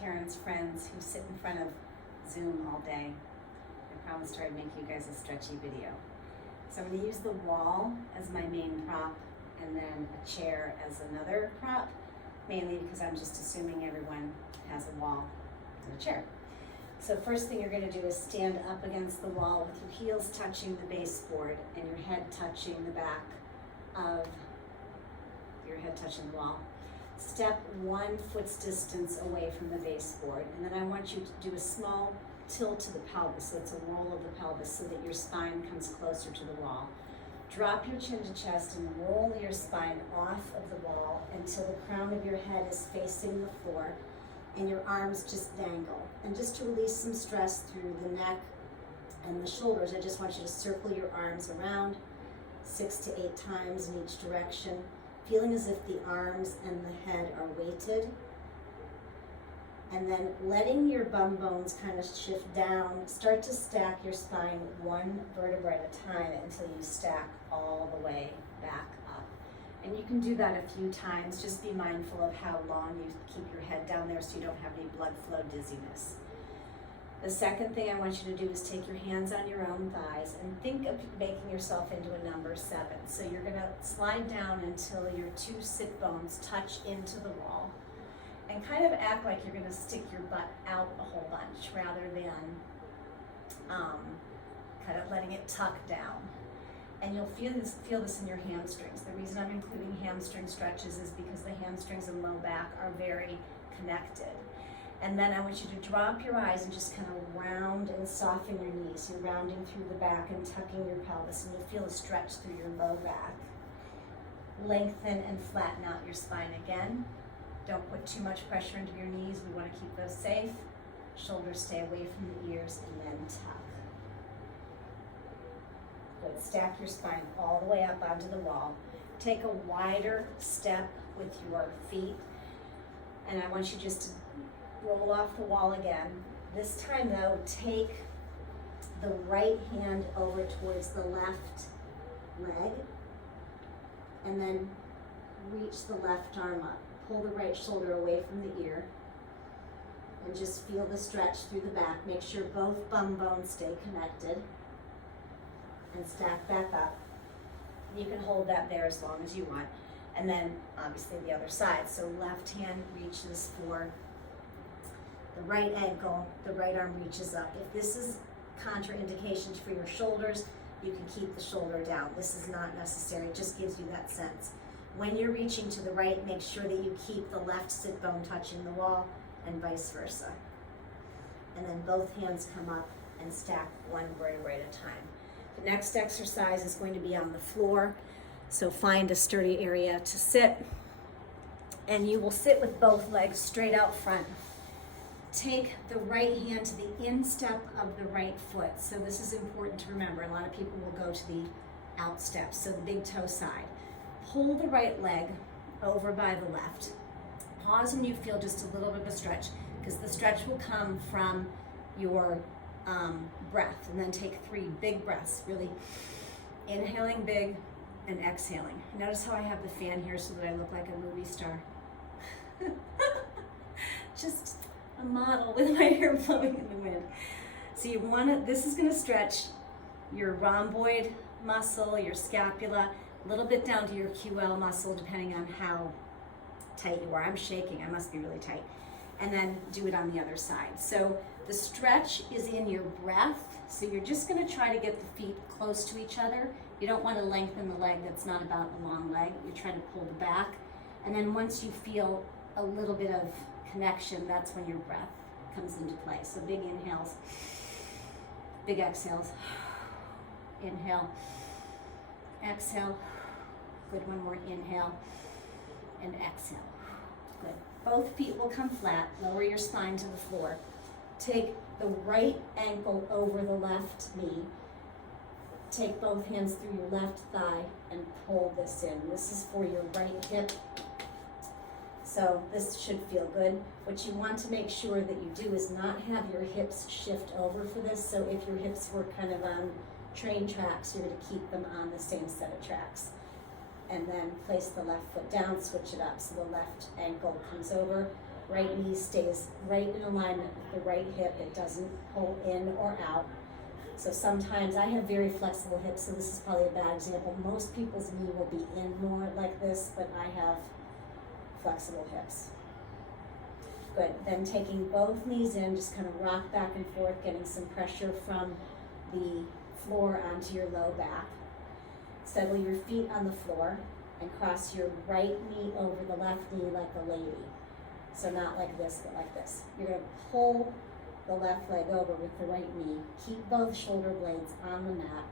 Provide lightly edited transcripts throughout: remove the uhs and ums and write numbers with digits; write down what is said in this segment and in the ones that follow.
Karen's friends who sit in front of Zoom all day. I promised her I'd make you guys a stretchy video. So I'm going to use the wall as my main prop and then a chair as another prop, mainly because I'm just assuming everyone has a wall and a chair. So first thing you're going to do is stand up against the wall with your heels touching the baseboard and your head touching the back of your head touching the wall. Step 1 foot's distance away from the baseboard, and then I want you to do a small tilt to the pelvis, so it's a roll of the pelvis so that your spine comes closer to the wall. Drop your chin to chest and roll your spine off of the wall until the crown of your head is facing the floor and your arms just dangle. And just to release some stress through the neck and the shoulders, I just want you to circle your arms around 6 to 8 times in each direction, feeling as if the arms and the head are weighted. And then letting your bum bones kind of shift down, start to stack your spine 1 vertebra at a time until you stack all the way back up. And you can do that a few times. Just be mindful of how long you keep your head down there so you don't have any blood flow dizziness. The second thing I want you to do is take your hands on your own thighs and think of making yourself into a number 7. So you're going to slide down until your 2 sit bones touch into the wall. And kind of act like you're going to stick your butt out a whole bunch rather than kind of letting it tuck down. And you'll feel this in your hamstrings. The reason I'm including hamstring stretches is because the hamstrings and low back are very connected. And then I want you to drop your eyes and just kind of round and soften your knees. You're rounding through the back and tucking your pelvis, and you'll feel a stretch through your low back. Lengthen and flatten out your spine again. Don't put too much pressure into your knees. We want to keep those safe. Shoulders stay away from the ears, and then tuck. Good. Stack your spine all the way up onto the wall. Take a wider step with your feet. And I want you just to roll off the wall again. This time though, take the right hand over towards the left leg. And then reach the left arm up. Pull the right shoulder away from the ear and just feel the stretch through the back. Make sure both bum bones stay connected and stack back up. You can hold that there as long as you want. And then obviously the other side. So left hand reaches for the right ankle, the right arm reaches up. If this is contraindication for your shoulders, you can keep the shoulder down. This is not necessary, it just gives you that sense. When you're reaching to the right, make sure that you keep the left sit bone touching the wall and vice versa. And then both hands come up and stack 1 vertebra at a time. The next exercise is going to be on the floor. So find a sturdy area to sit. And you will sit with both legs straight out front. Take the right hand to the instep of the right foot. So this is important to remember. A lot of people will go to the outstep, so the big toe side. Pull the right leg over by the left. Pause when you feel just a little bit of a stretch, because the stretch will come from your breath. And then take 3 big breaths, really inhaling big and exhaling. Notice how I have the fan here so that I look like a movie star. Just a model with my hair blowing in the wind. So you want to, this is going to stretch your rhomboid muscle, your scapula, a little bit down to your QL muscle, depending on how tight you are. I'm shaking, I must be really tight. And then do it on the other side. So the stretch is in your breath, so you're just going to try to get the feet close to each other. You don't want to lengthen the leg, that's not about a long leg. You're trying to pull the back. And then once you feel a little bit of connection, that's when your breath comes into play. So big inhales, big exhales. Inhale, exhale. Good, one more inhale and exhale. Good. Both feet will come flat. Lower your spine to the floor. Take the right ankle over the left knee. Take both hands through your left thigh and pull this in. This is for your right hip. So this should feel good. What you want to make sure that you do is not have your hips shift over for this. So if your hips were kind of on train tracks, you're going to keep them on the same set of tracks. And then place the left foot down, switch it up. So the left ankle comes over, Right knee stays right in alignment with the right hip. It doesn't pull in or out. So sometimes I have very flexible hips, so this is probably a bad example. Most people's knee will be in more like this, but I have flexible hips. Good. Then taking both knees in, just kind of rock back and forth, getting some pressure from the floor onto your low back. Settle your feet on the floor and cross your right knee over the left knee like a lady. So not like this, but like this. You're going to pull the left leg over with the right knee. Keep both shoulder blades on the mat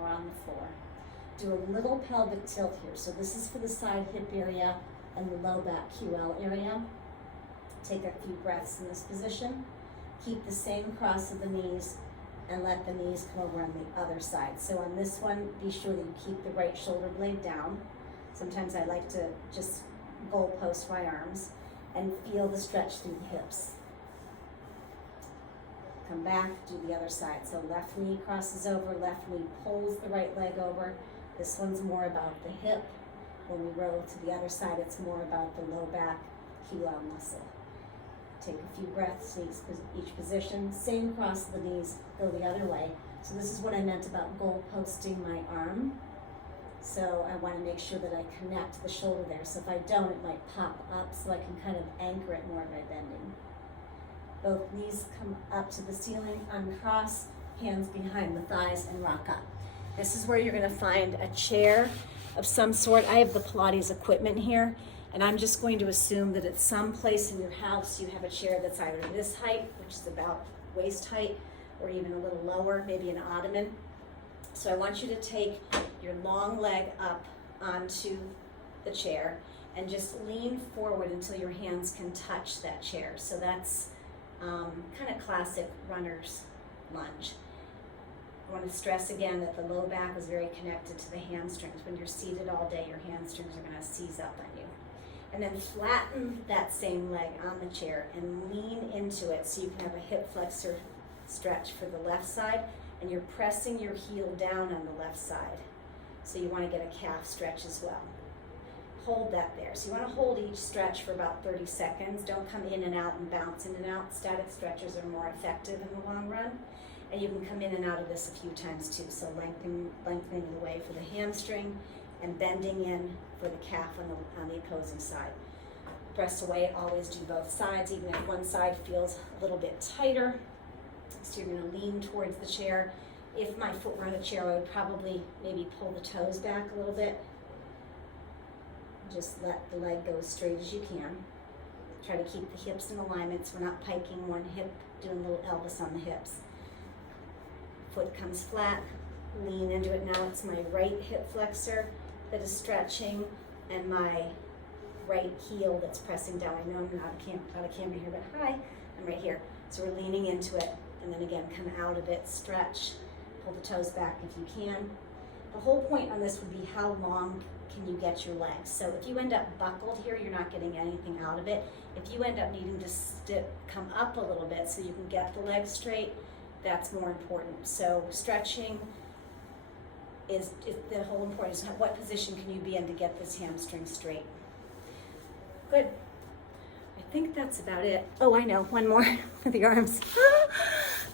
or on the floor. Do a little pelvic tilt here. So this is for the side hip area and the low back QL area. Take a few breaths in this position. Keep the same cross of the knees and let the knees come over on the other side. So on this one, be sure that you keep the right shoulder blade down. Sometimes I like to just goal post my arms and feel the stretch through the hips. Come back, do the other side. So left knee crosses over, left knee pulls the right leg over. This one's more about the hip. When we roll to the other side, it's more about the low back QL muscle. Take a few breaths in each position. Same cross of the knees, go the other way. So this is what I meant about goal posting my arm. So I want to make sure that I connect the shoulder there. So if I don't, it might pop up, so I can kind of anchor it more by bending. Both knees come up to the ceiling, uncross, hands behind the thighs, and rock up. This is where you're going to find a chair of some sort. I have the Pilates equipment here, and I'm just going to assume that at some place in your house you have a chair that's either this height, which is about waist height, or even a little lower, maybe an ottoman. So I want you to take your long leg up onto the chair and just lean forward until your hands can touch that chair. So that's kind of classic runner's lunge. I want to stress again that the low back is very connected to the hamstrings. When you're seated all day, your hamstrings are going to seize up on you. And then flatten that same leg on the chair and lean into it so you can have a hip flexor stretch for the left side, and you're pressing your heel down on the left side. So you want to get a calf stretch as well. Hold that there. So you want to hold each stretch for about 30 seconds. Don't come in and out and bounce in and out. Static stretches are more effective in the long run. And you can come in and out of this a few times too. So lengthening the way for the hamstring and bending in for the calf on the opposing side. Press away, always do both sides, even if one side feels a little bit tighter. So you're going to lean towards the chair. If my foot were on a chair, I would probably maybe pull the toes back a little bit. Just let the leg go as straight as you can. Try to keep the hips in alignment so we're not piking one hip, doing a little Elvis on the hips. Foot comes flat, lean into it. Now it's my right hip flexor that is stretching and my right heel that's pressing down. I know I'm not out of camera here, but hi, I'm right here. So we're leaning into it, and then again, come out of it, stretch, pull the toes back if you can. The whole point on this would be how long can you get your legs. So if you end up buckled here, you're not getting anything out of it. If you end up needing to come up a little bit so you can get the legs straight, that's more important. So stretching is the whole importance. What position can you be in to get this hamstring straight? Good. I think that's about it. Oh, I know, one more for the arms.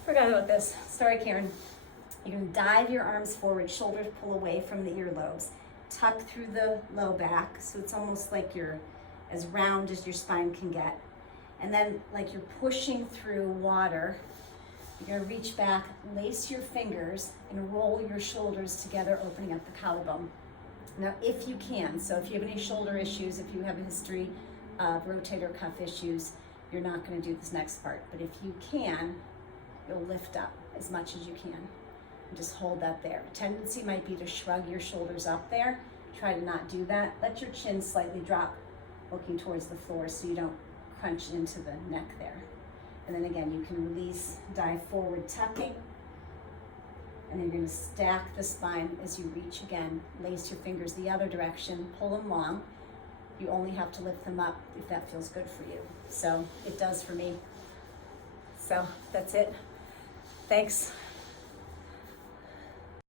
Forgot about this. Sorry, Karen. You're gonna dive your arms forward, shoulders pull away from the earlobes. Tuck through the low back, so it's almost like you're as round as your spine can get. And then like you're pushing through water, you're gonna reach back, lace your fingers, and roll your shoulders together, opening up the collarbone. Now, if you can, so if you have any shoulder issues, if you have a history of rotator cuff issues, you're not gonna do this next part. But if you can, you'll lift up as much as you can. And just hold that there. A tendency might be to shrug your shoulders up there. Try to not do that. Let your chin slightly drop, looking towards the floor so you don't crunch into the neck there. And then again, you can release, dive forward, tucking. And then you're gonna stack the spine as you reach again. Lace your fingers the other direction, pull them long. You only have to lift them up if that feels good for you. So it does for me. So that's it. Thanks.